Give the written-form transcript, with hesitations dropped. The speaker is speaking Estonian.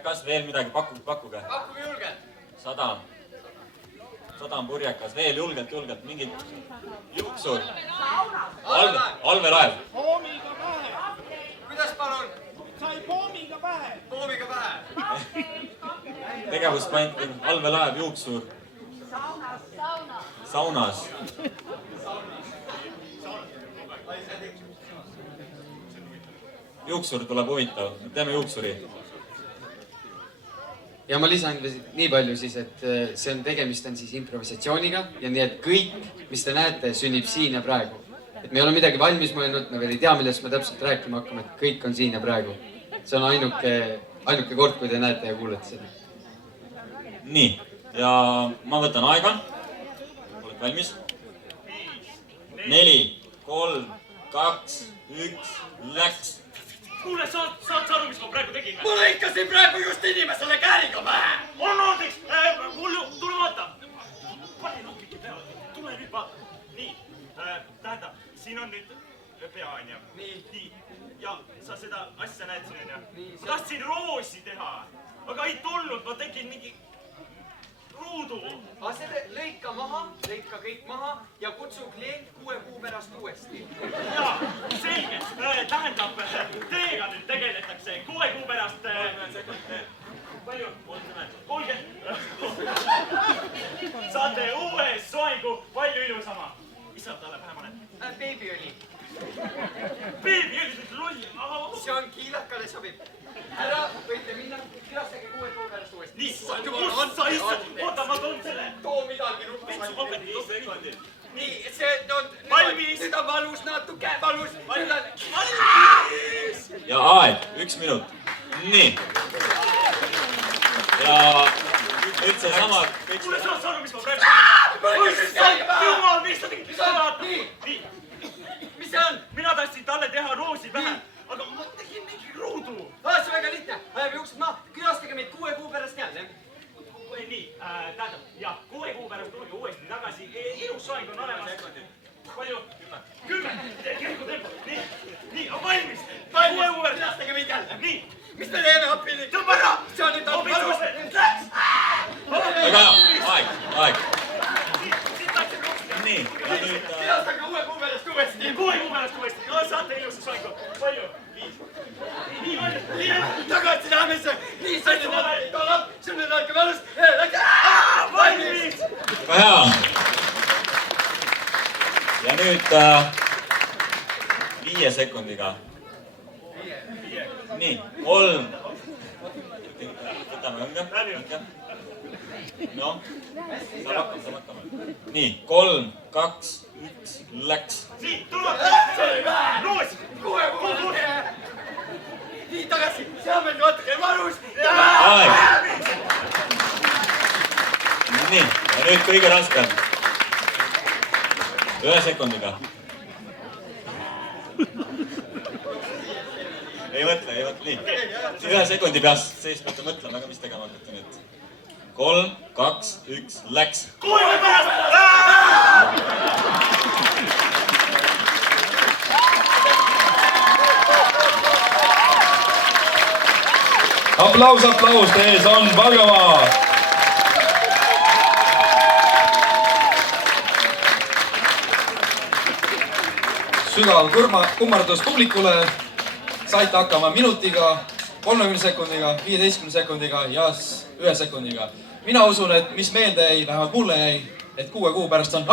purjekas, veel midagi, pakkuge. Pakkuge julgelt. 100 on purjekas, veel julgelt, mingid juuksur. Allveelaev. Poomiga pähe. Kuidas palun? Sai poomiga pähe. Poomiga pähe. Tegevuspant, allveelaev, juuksur. Saunas. Juuksur tuleb huvitav, teeme juuksuri. Ja ma lisan nii palju siis, et tegemist on siis improvisatsiooniga ja nii, et kõik, mis te näete, sünnib siin ja praegu. Et me ei ole midagi valmis mõelnud, me veel ei tea, millest me täpselt rääkima hakkame, et kõik on siin ja praegu. See on ainuke kord, kui te näete ja kuulete seda. Nii, ja ma võtan aega. Oled valmis? 4, 3, 2, 1, läks! Kuule, saad sa aru, mis ma praegu tegin? Ma lõikasin praegu just inimesele kääriga pähe! On andeks! Tule vaata! Pane nupike peale, tule nüüd vaata. Nii, tähendab, siin on nüüd pea, onju. Nii, ja sa seda asja näed siin, onju. Ma tahtsin roosi teha, aga ei tulnud, ma tegin mingi ruudu. Aga selle lõika kõik maha ja kutsu klient 6 kuu pärast uuesti. Jaa, selge. Tähendab, teega nüüd tegeletakse 6 kuu pärast. Palju? 30. Saate uue soengu palju ilusama. Mis sa talle pähe paned? Beebiõli. Beebiõli, see loll. See on kiilakale sobib. Ära võite minna, külastage 6 kuu pärast uuesti. Nii, kus sa issad? Oota, ma toon selle. Too midagi Mis ma pean 5 sekundit? Nii, see on... Valmis! Nüüd on valus, natuke valus. Ja aeg, 1 minut. Nii. Ja nüüd see sama... Kuule, sa aru, mis ma praegu tegin? Jumal, mis sa tegid? Nii. Mis see on? Mina tahtsin talle teha roosi pähe, aga ma tegin mingi ruudu. See on väga lihtne. Ajab juuksed maha. Külastage meid 6 kuu pärast jälle. Nii, tähendab, jah, 6 kuu pärast tulge uuesti tagasi. Ilus soeng on olemas. Palju? 10. Käigu tempo. Nii, on valmis. 6 kuu pärast. Külastage meid jälle. Nii. Mis me teeme, appi? Tõmba ära! See on nüüd valus. Väga hea, aeg. Siit läksin rohkem. Nii, ja nüüd... Külastage 6 kuu pärast uuesti. 6 kuu pärast uuesti. Saate ilusa soengu. Palju? 5. Nii palju. Tagasi lähemesse. Nii, see on nüüd tuleb. See on nüüd alka valus. Valmis! Väga hea. Ja nüüd 5 sekundiga. Nii, 3. Võtame õnge. No, saab hakkama. Nii, 3, 2, 1, läks. Nii, tuleb! Roos! 6 kuu pärast. Nii, tagasi. See on meil natuke valus. Aeg. Nii, ja nüüd kõige raskem. 1 sekundiga. Ei mõtle, nii. 1 sekundi sees peate mõtlema, aga mis tegema hakkate nüüd. 3, 2, 1, läks. 6 kuu pärast! Aplaus, teie ees on Valgamaa. Sügav kummardus publikule. Saite hakkama minutiga, 30 sekundiga, 15 sekundiga ja 1 sekundiga. Mina usun, et mis meelde jäi, vähemalt mulle jäi, et 6 kuu pärast on